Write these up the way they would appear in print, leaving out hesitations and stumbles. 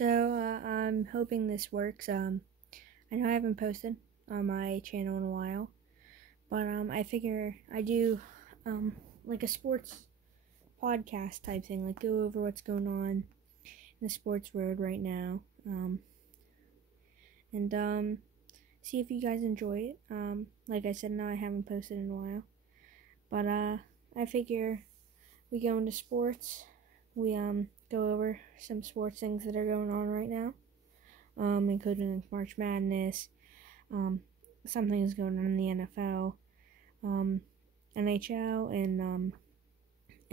I'm hoping this works. I know I haven't posted on my channel in a while, but I figure I do like a sports podcast type thing, like go over what's going on in the sports world right now, and see if you guys enjoy it. Like I said, no, I haven't posted in a while, but I figure we go into sports. We go over some sports things that are going on right now, including like March Madness. Something is going on in the NFL, NHL, and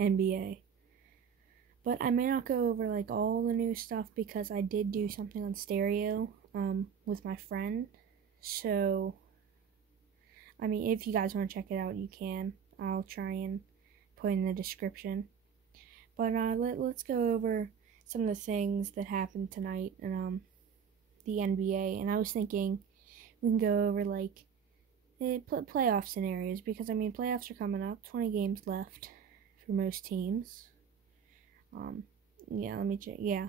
NBA. But I may not go over like all the new stuff because I did do something on stereo with my friend. So, I mean, if you guys want to check it out, you can. I'll try and put in the description. But let's go over some of the things that happened tonight in the NBA. And I was thinking we can go over like playoff scenarios because I mean playoffs are coming up. 20 games left for most teams. Yeah, let me check. Yeah,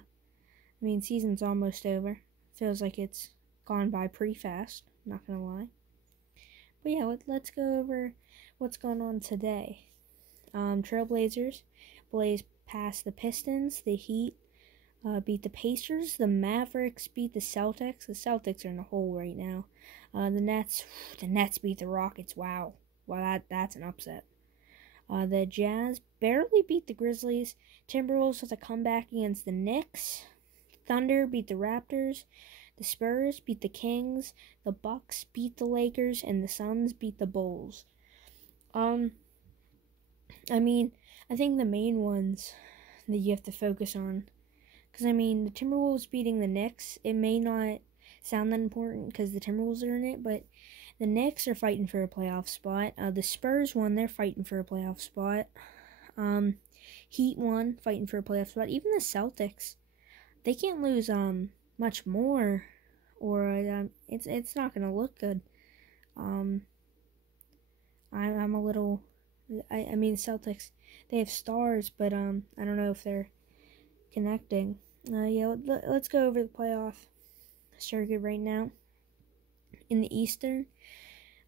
I mean season's almost over. Feels like it's gone by pretty fast. Not gonna lie. But yeah, let's go over what's going on today. Trailblazers blaze past the Pistons. The Heat beat the Pacers. The Mavericks beat the Celtics. The Celtics are in a hole right now. The Nets beat the Rockets. Wow, that's an upset. The Jazz barely beat the Grizzlies. Timberwolves with a comeback against the Knicks. Thunder beat the Raptors. The Spurs beat the Kings. The Bucks beat the Lakers, and the Suns beat the Bulls. I mean, I think the main ones that you have to focus on, because I mean, the Timberwolves beating the Knicks, it may not sound that important because the Timberwolves are in it, but the Knicks are fighting for a playoff spot. The Spurs won, they're fighting for a playoff spot. Heat won, fighting for a playoff spot. Even the Celtics, they can't lose much more, or it's not gonna look good. I'm a little. I mean, Celtics, they have stars, but I don't know if they're connecting. Yeah, let's go over the playoff circuit right now. In the Eastern,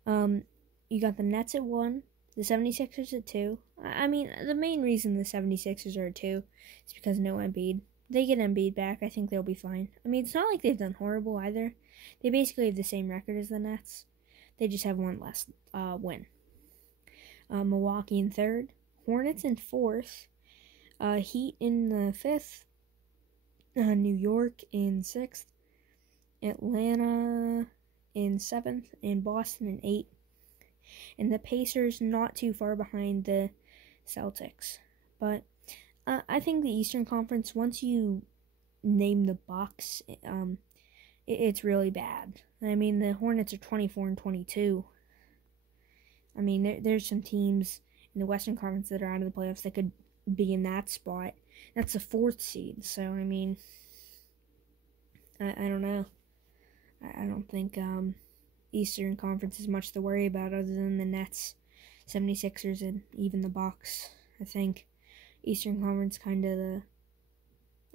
you got the Nets at 1, the 76ers at 2. I mean, the main reason the 76ers are at 2 is because no Embiid. They get Embiid back, I think they'll be fine. I mean, it's not like they've done horrible either. They basically have the same record as the Nets. They just have one less win. Milwaukee in 3rd, Hornets in 4th, Heat in the 5th, New York in 6th, Atlanta in 7th, and Boston in 8th. And the Pacers not too far behind the Celtics. But I think the Eastern Conference, once you name the Bucks, it's really bad. I mean, the Hornets are 24-22. I mean, there's some teams in the Western Conference that are out of the playoffs that could be in that spot. That's the 4th seed. So, I mean, I don't know. I don't think Eastern Conference is much to worry about other than the Nets, 76ers, and even the Bucks. I think Eastern Conference kind of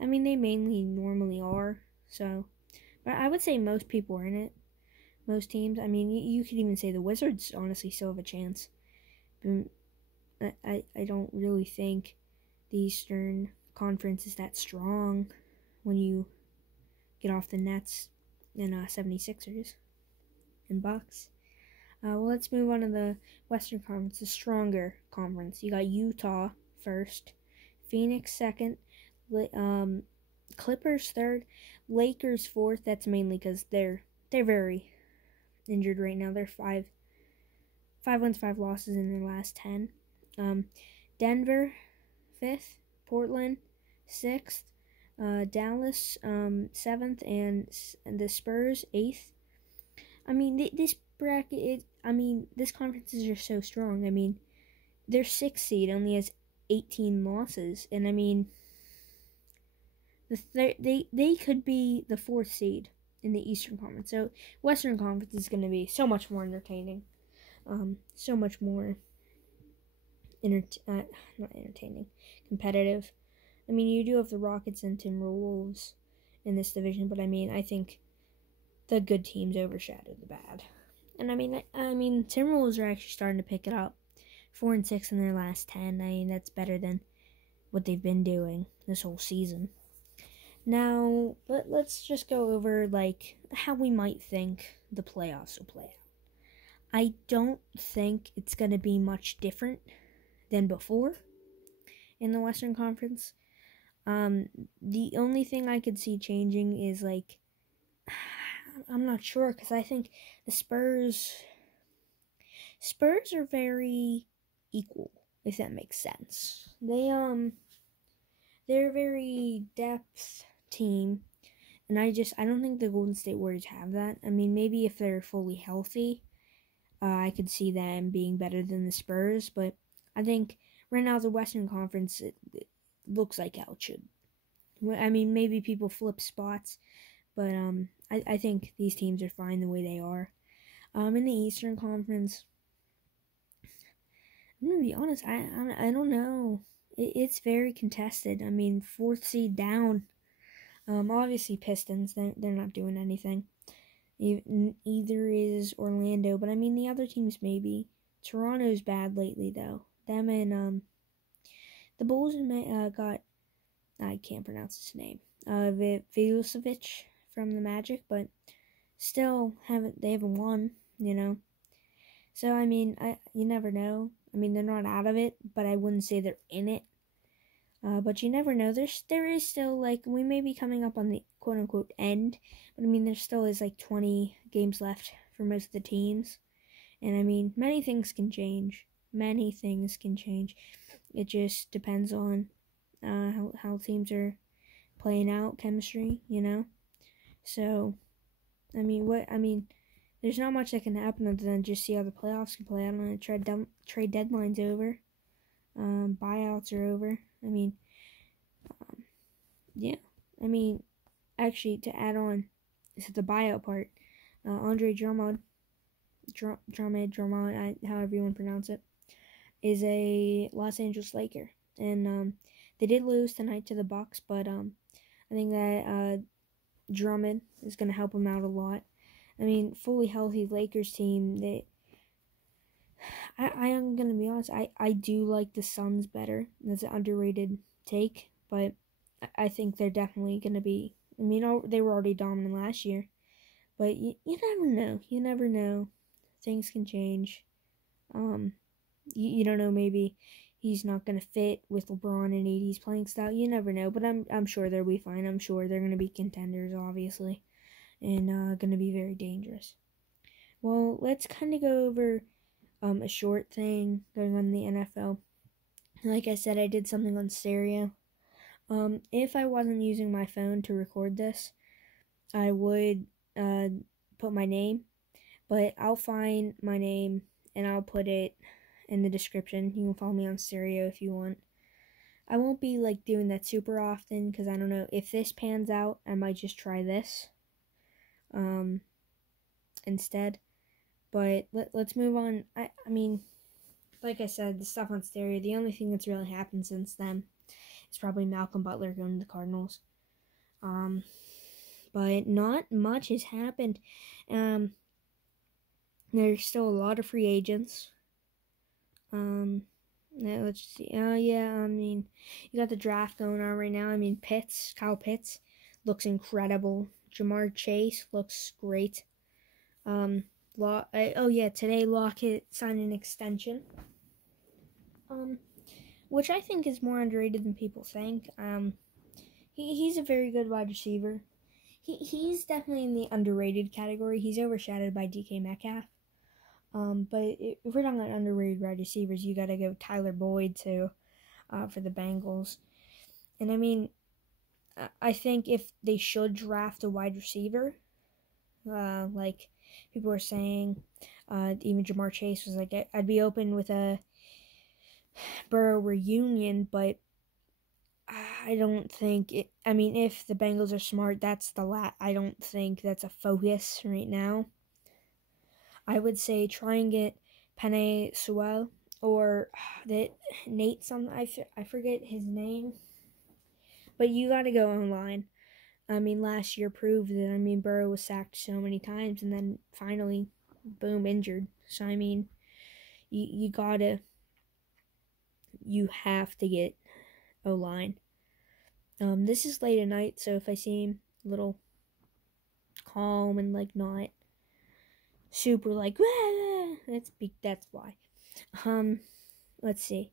I mean, they mainly normally are. So, but I would say most people are in it. Most teams. I mean, you could even say the Wizards honestly still have a chance. But I don't really think the Eastern Conference is that strong when you get off the Nets and 76ers and Bucks. Well, let's move on to the Western Conference, the stronger conference. You got Utah first, Phoenix second, Clippers third, Lakers fourth. That's mainly because they're very injured right now. They're 5 wins, 5 losses in their last 10. Denver 5th, Portland 6th, Dallas 7th, and the Spurs 8th. I mean, this bracket, this conferences are so strong. I mean, their 6th seed only has 18 losses, and I mean, they could be the 4th seed in the Eastern Conference. So Western Conference is going to be so much more entertaining, so much more not entertaining, competitive. I mean, you do have the Rockets and Timberwolves in this division, but I mean, I think the good teams overshadow the bad. And I mean, Timberwolves are actually starting to pick it up. 4-6 in their last 10. I mean, that's better than what they've been doing this whole season. Now, let's just go over like how we might think the playoffs will play out. I don't think it's going to be much different than before in the Western Conference. The only thing I could see changing is like, I'm not sure, because I think the Spurs are very equal, if that makes sense. They're a very depth team, and I don't think the Golden State Warriors have that. I mean, maybe if they're fully healthy, I could see them being better than the Spurs, but I think right now the Western Conference, it looks like how it should. I mean, maybe people flip spots, but I think these teams are fine the way they are. In the Eastern Conference, I'm gonna be honest, I don't know. It's very contested. I mean, 4th seed down. Obviously Pistons, they're not doing anything. Either is Orlando, but I mean the other teams maybe. Toronto's bad lately though. Them and the Bulls got, I can't pronounce his name, Vucevic from the Magic, but still they haven't won, you know. So I mean, you never know. I mean, they're not out of it, but I wouldn't say they're in it. But you never know. There is still, like, we may be coming up on the quote-unquote end, but I mean, there still is like 20 games left for most of the teams. And I mean, many things can change. Many things can change. It just depends on how teams are playing out, chemistry, you know? So, I mean, there's not much that can happen other than just see how the playoffs can play out. I'm going to trade deadlines over. Buyouts are over. I mean, yeah. I mean, actually, to add on to the buyout part, Andre Drummond, however you want to pronounce it, is a Los Angeles Laker. And they did lose tonight to the Bucks, but I think that Drummond is going to help them out a lot. I mean, fully healthy Lakers team, I am going to be honest, I do like the Suns better. That's an underrated take, but I think they're definitely going to be, I mean, they were already dominant last year, but you never know. You never know. Things can change. You don't know, maybe he's not going to fit with LeBron and AD's playing style. You never know, but I'm sure they'll be fine. I'm sure they're going to be contenders, obviously, and going to be very dangerous. Well, let's kind of go over a short thing going on in the NFL. Like I said, I did something on stereo. If I wasn't using my phone to record this, I would put my name, but I'll find my name and I'll put it in the description. You can follow me on stereo if you want. I won't be like doing that super often because I don't know if this pans out. I might just try this instead. But let's move on. I mean, like I said, the stuff on stereo, the only thing that's really happened since then is probably Malcolm Butler going to the Cardinals. But not much has happened. There's still a lot of free agents. Now let's see. Yeah, I mean, you got the draft going on right now. I mean, Kyle Pitts looks incredible. Jamar Chase looks great. Today Lockett signed an extension. Which I think is more underrated than people think. He's a very good wide receiver. He's definitely in the underrated category. He's overshadowed by DK Metcalf. But if we're talking about underrated wide receivers, you gotta go Tyler Boyd too, for the Bengals. And I mean, I think if they should draft a wide receiver, like people were saying, even Jamar Chase was like, I'd be open with a Burrow reunion, but I don't think it. I mean, if the Bengals are smart, I don't think that's a focus right now. I would say try and get Penei Sewell or that Nate something. I forget his name, but you got to go online. I mean, last year proved that, I mean, Burrow was sacked so many times and then finally, boom, injured. So, I mean, you have to get O-line. This is late at night, so if I seem a little calm and like not super like that's why. Let's see.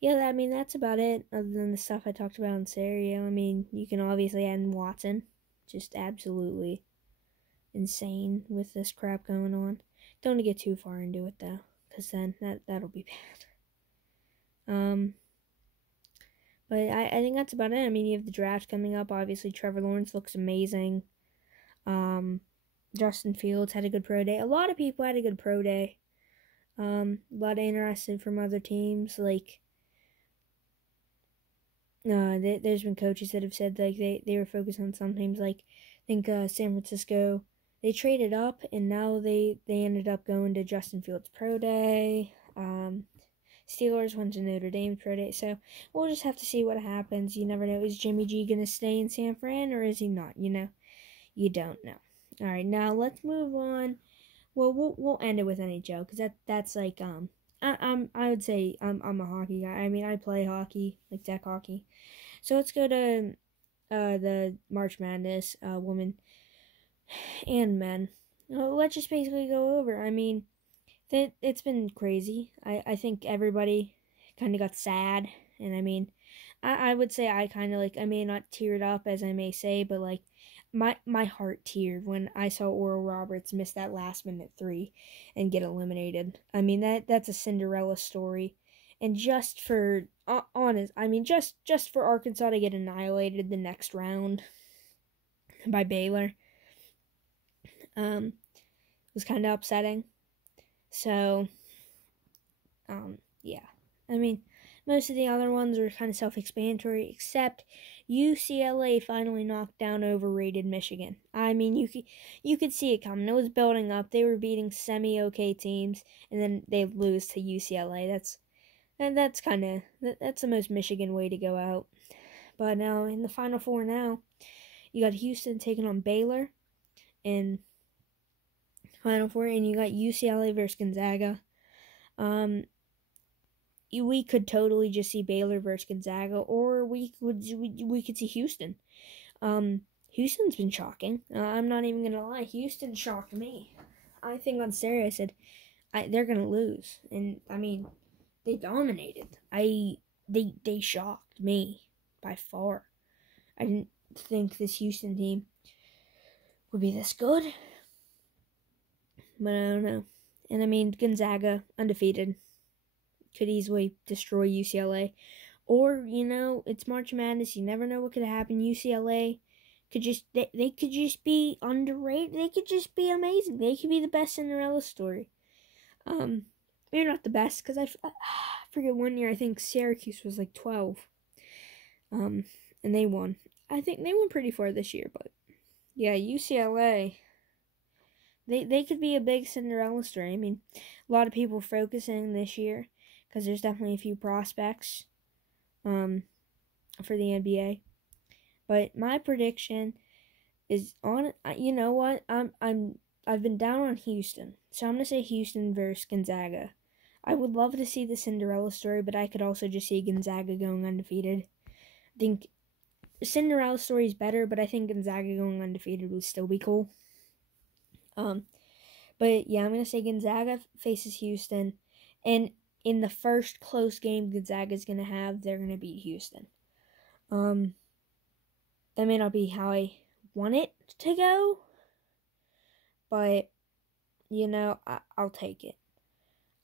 Yeah, I mean that's about it. Other than the stuff I talked about in Serio, I mean you can obviously add in Watson, just absolutely insane with this crap going on. Don't want to get too far into it though, because then that'll be bad. But I think that's about it. I mean, you have the draft coming up. Obviously, Trevor Lawrence looks amazing. Justin Fields had a good pro day. A lot of people had a good pro day. A lot of interest from other teams. Like, there's been coaches that have said like they were focused on some teams. Like, I think San Francisco, they traded up and now they ended up going to Justin Fields pro day. Steelers went to Notre Dame pro day. So we'll just have to see what happens. You never know. Is Jimmy G gonna stay in San Fran or is he not? You don't know. All right, now let's move on. Well, we'll end it with NHL because that's like I would say I'm a hockey guy. I mean I play hockey, like deck hockey. So let's go to the March Madness, women and men. Let's just basically go over. I mean, it's been crazy. I think everybody kind of got sad, and I mean, I would say I kind of like I may not teared up as I may say, but like my heart teared when I saw Oral Roberts miss that last minute 3 and get eliminated. I mean that's a Cinderella story, and just for honest, I mean just for Arkansas to get annihilated the next round by Baylor, was kind of upsetting. So, yeah. I mean, most of the other ones are kind of self-explanatory, except UCLA finally knocked down overrated Michigan. I mean, you could see it coming. It was building up. They were beating semi-okay teams, and then they lose to UCLA. That's the most Michigan way to go out. But now in the Final Four now, you got Houston taking on Baylor in Final Four, and you got UCLA versus Gonzaga. We could totally just see Baylor versus Gonzaga, or we could see Houston. Houston's been shocking. I'm not even gonna lie. Houston shocked me. I think on Saturday I said they're gonna lose, and I mean they dominated. They shocked me by far. I didn't think this Houston team would be this good, but I don't know. And I mean Gonzaga undefeated. Could easily destroy UCLA. Or, it's March Madness. You never know what could happen. UCLA could just, they could just be underrated. They could just be amazing. They could be the best Cinderella story. Maybe not the best, because I forget one year, I think Syracuse was like 12. And they won. I think they went pretty far this year, but yeah, UCLA, they could be a big Cinderella story. I mean, a lot of people focusing this year because there's definitely a few prospects for the NBA. But my prediction is on. You know what? I've been down on Houston, so I'm gonna say Houston versus Gonzaga. I would love to see the Cinderella story, but I could also just see Gonzaga going undefeated. I think Cinderella story is better, but I think Gonzaga going undefeated would still be cool. But yeah, I'm gonna say Gonzaga faces Houston, and in the first close game Gonzaga's gonna have, they're gonna beat Houston. That may not be how I want it to go, but I'll take it.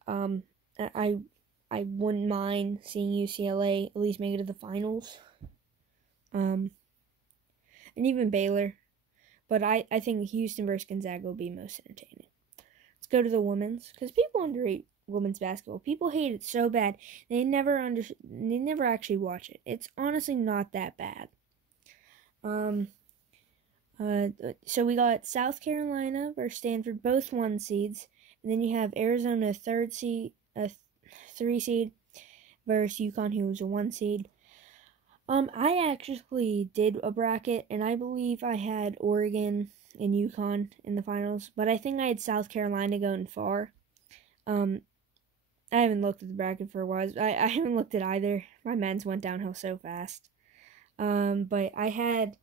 I wouldn't mind seeing UCLA at least make it to the finals. And even Baylor. But I think Houston versus Gonzaga will be most entertaining. Let's go to the women's, because people underrate women's basketball. People hate it so bad. They never actually watch it. It's honestly not that bad. So we got South Carolina versus Stanford, both 1 seeds, and then you have Arizona, 3 seed versus UConn, who was a 1 seed. I actually did a bracket, and I believe I had Oregon and UConn in the finals, but I think I had South Carolina going far. Um, I haven't looked at the bracket for a while. I haven't looked at either. My men's went downhill so fast. But I had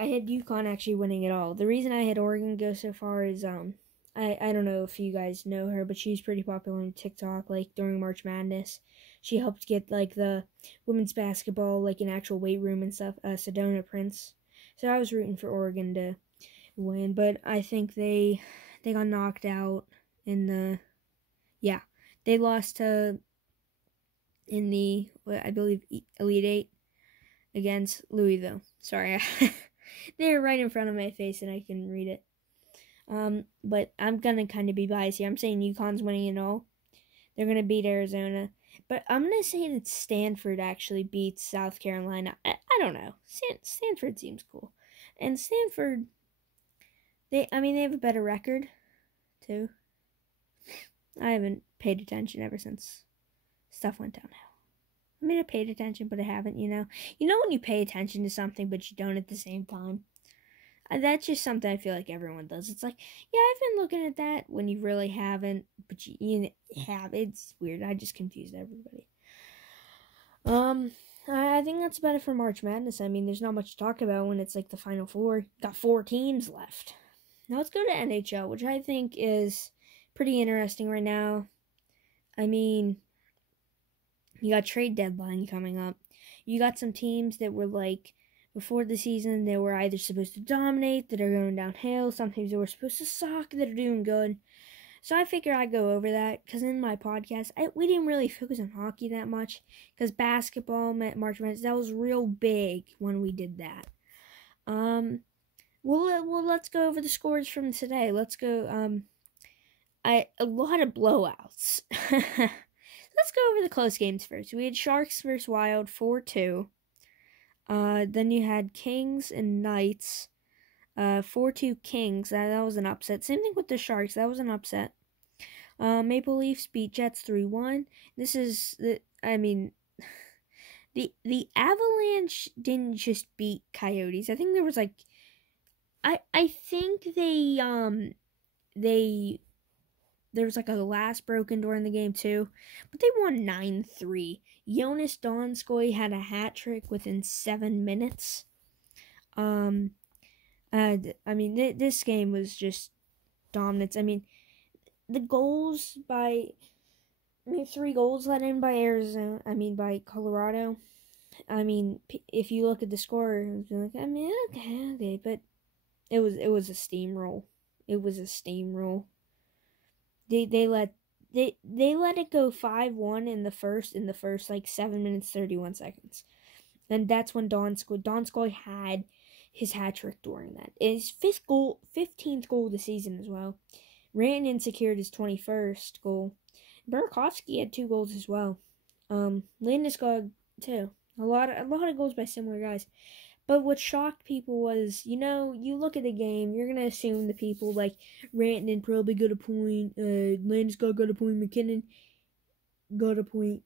UConn actually winning it all. The reason I had Oregon go so far is I don't know if you guys know her, but she's pretty popular on TikTok. Like during March Madness, she helped get like the women's basketball like an actual weight room and stuff. Sedona Prince. So I was rooting for Oregon to win, but I think they got knocked out in the they lost to in the I believe Elite Eight against Louisville. Sorry, they're right in front of my face and I can read it. But I'm gonna kind of be biased here. I'm saying UConn's winning it all. They're gonna beat Arizona, but I'm gonna say that Stanford actually beats South Carolina. I don't know. Stanford seems cool, and Stanford, they have a better record, too. I haven't paid attention ever since stuff went downhill. I paid attention, but I haven't. You know when you pay attention to something, but you don't at the same time. That's just something I feel like everyone does. It's like, yeah, I've been looking at that when you really haven't, but you have. It's weird. I just confused everybody. I think that's about it for March Madness. There's not much to talk about when it's like the Final Four. Got 4 teams left. Now let's go to NHL, which I think is pretty interesting right now. You got trade deadline coming up. You got some teams that were like, before the season, they were either supposed to dominate, that are going downhill. Some teams that were supposed to suck, that are doing good. So I figure I'd go over that, because in my podcast, we didn't really focus on hockey that much, because basketball, March Madness, that was real big when we did that. Well, let's go over the scores from today. Let's go, a lot of blowouts. Let's go over the close games first. We had Sharks versus Wild, 4-2. Then you had Kings and Knights, 4-2 Kings. That was an upset. Same thing with the Sharks. That was an upset. Maple Leafs beat Jets 3-1. This is the Avalanche didn't just beat Coyotes. I think there was like, I think there was like a glass broken during the game too, but they won 9-3. Jonas Donskoy had a hat trick within 7 minutes. This game was just dominance. The goals by 3 goals let in by Arizona. By Colorado. If you look at the score, it's like, okay, but it was a steamroll. It was a steamroll. They let it go 5-1 in the first like 7 minutes 31 seconds. And that's when Donskoy had his hat trick during that. His 15th goal of the season as well. Rantanen secured his 21st goal. Burakovsky had 2 goals as well. Landeskog too. A lot of goals by similar guys. But what shocked people was, you look at the game, you're going to assume the people like Rantanen probably got a point, Landeskog got a point, McKinnon got a point.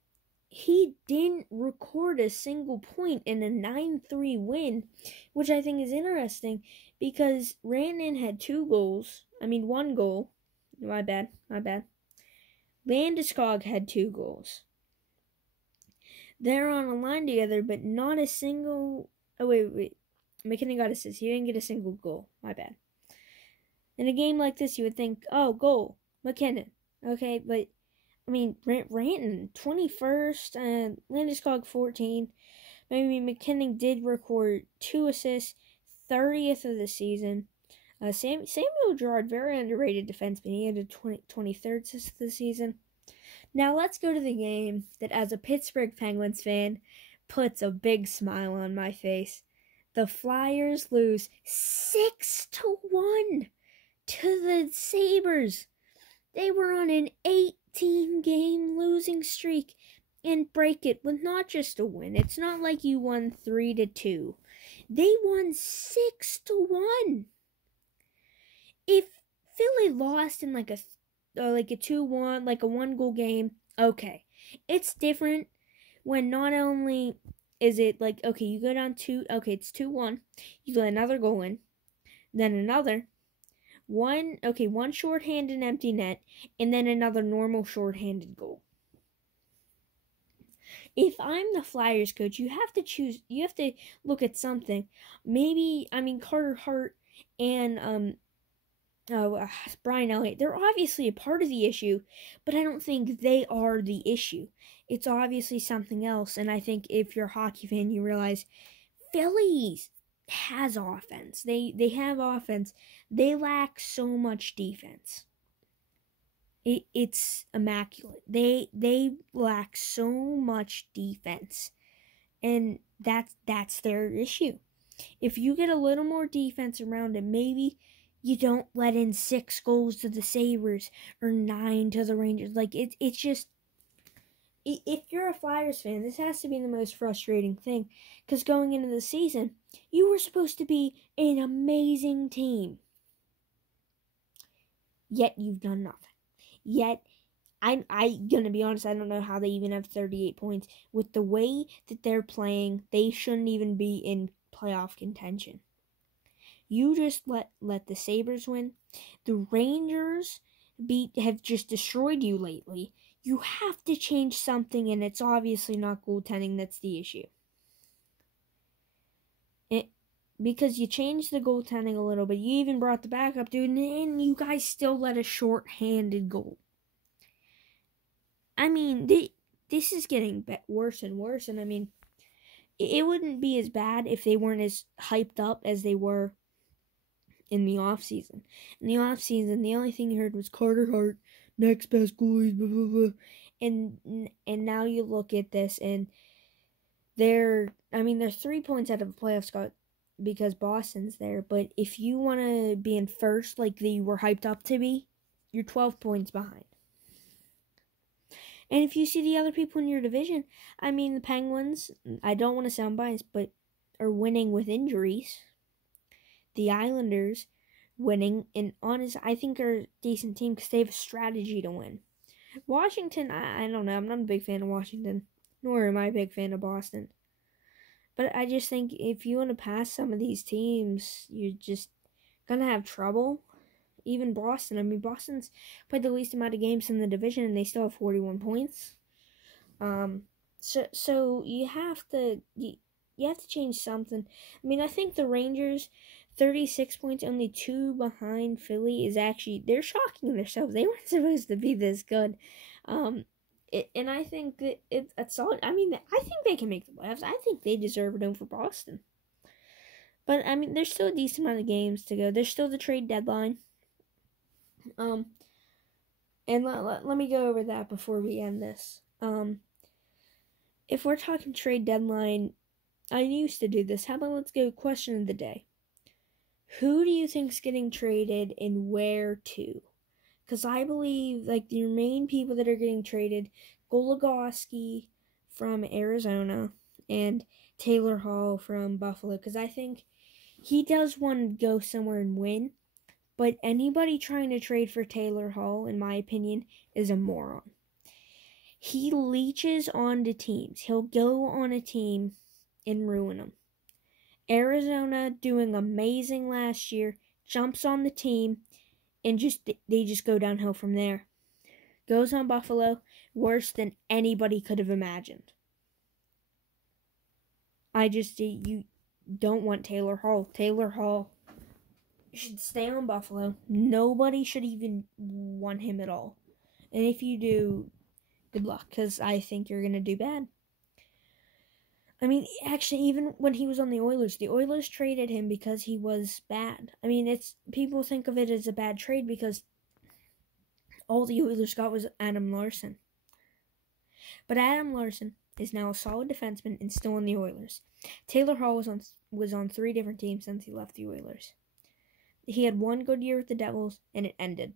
He didn't record a single point in a 9-3 win, which I think is interesting because Rantanen had 2 goals. 1 goal. My bad. Landeskog had 2 goals. They're on a line together, but not a single... Oh, wait. McKinnon got assists. He didn't get a single goal. My bad. In a game like this, you would think, oh, goal. McKinnon. Okay, but, Rantanen, 21st, Landeskog, 14. McKinnon did record 2 assists, 30th of the season. Samuel Girard, very underrated defenseman. He had a 23rd assist of the season. Now, let's go to the game that, as a Pittsburgh Penguins fan, puts a big smile on my face. The Flyers lose 6-1 to the Sabres. They were on an 18-game losing streak and break it with not just a win. It's not like you won 3-2. They won 6-1. If Philly lost in like a 2-1, like a 1-goal game, okay. It's different when not only Is it like, okay, you go down 2, okay, it's 2-1, you let another goal in, then another, one shorthanded empty net, and then another normal shorthanded goal. If I'm the Flyers coach, you have to look at something. Maybe, Carter Hart and Brian Elliott, they're obviously a part of the issue, but I don't think they are the issue. It's obviously something else, and I think if you're a hockey fan, you realize Phillies has offense. They have offense. They lack so much defense. It's immaculate. They lack so much defense, and that's their issue. If you get a little more defense around it, maybe you don't let in 6 goals to the Sabres or 9 to the Rangers. Like, it's just, if you're a Flyers fan, this has to be the most frustrating thing, because going into the season, you were supposed to be an amazing team, yet you've done nothing. Yet, I'm gonna be honest, I don't know how they even have 38 points. With the way that they're playing, they shouldn't even be in playoff contention. You just let the Sabres win. The Rangers have just destroyed you lately. You have to change something, and it's obviously not goaltending that's the issue. Because you changed the goaltending a little bit. You even brought the backup dude, and you guys still let a short-handed goal. This is getting worse and worse, and it wouldn't be as bad if they weren't as hyped up as they were in the off-season. In the off-season, the only thing you heard was Carter Hart, next best goalies, blah, blah, blah. And now you look at this, and they're 3 points out of a playoff spot because Boston's there. But if you want to be in first like they were hyped up to be, you're 12 points behind. And if you see the other people in your division, the Penguins, I don't want to sound biased, but are winning with injuries. The Islanders winning, and honestly, I think are a decent team because they have a strategy to win. Washington, I don't know. I'm not a big fan of Washington, nor am I a big fan of Boston. But I just think if you want to pass some of these teams, you're just going to have trouble. Even Boston. Boston's played the least amount of games in the division, and they still have 41 points. So you have to change something. I think the Rangers, 36 points, only 2 behind Philly, is actually, they're shocking themselves. They weren't supposed to be this good. And I think that it's solid. I think they can make the playoffs. I think they deserve it over Boston. But there's still a decent amount of games to go. There's still the trade deadline. And let me go over that before we end this. If we're talking trade deadline, I used to do this. How about let's go question of the day. Who do you think's getting traded and where to? Because I believe, the main people that are getting traded, Goligoski from Arizona and Taylor Hall from Buffalo. Because I think he does want to go somewhere and win. But anybody trying to trade for Taylor Hall, in my opinion, is a moron. He leeches onto teams. He'll go on a team and ruin them. Arizona doing amazing last year, jumps on the team, and they just go downhill from there. Goes on Buffalo, worse than anybody could have imagined. You don't want Taylor Hall. Taylor Hall should stay on Buffalo. Nobody should even want him at all. And if you do, good luck, because I think you're going to do bad. Actually, even when he was on the Oilers traded him because he was bad. People think of it as a bad trade because all the Oilers got was Adam Larson. But Adam Larson is now a solid defenseman and still on the Oilers. Taylor Hall was on 3 different teams since he left the Oilers. He had 1 good year with the Devils, and it ended.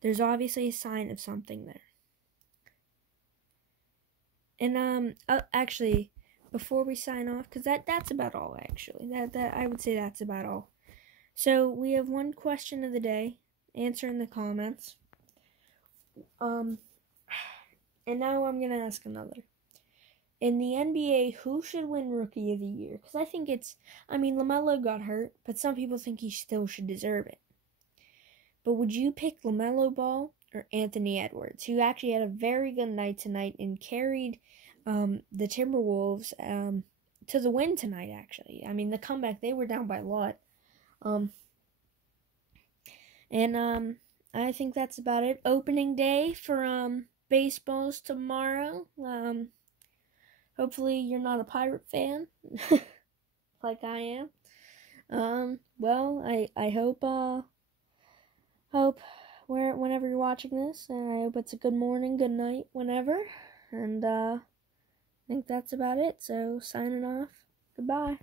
There's obviously a sign of something there. And actually, before we sign off, because that's about all. Actually, that I would say that's about all. So we have one question of the day. Answer in the comments. And now I'm gonna ask another. in the NBA, who should win Rookie of the Year? Because I think LaMelo got hurt, but some people think he still should deserve it. But would you pick LaMelo Ball or Anthony Edwards, who actually had a very good night tonight and carried the Timberwolves to the win tonight, actually? I mean, the comeback, they were down by a lot. I think that's about it. Opening day for baseballs tomorrow. Hopefully you're not a Pirate fan like I am. Well, I hope whenever you're watching this, and I hope it's a good morning, good night, whenever. And I think that's about it. So signing off. Goodbye.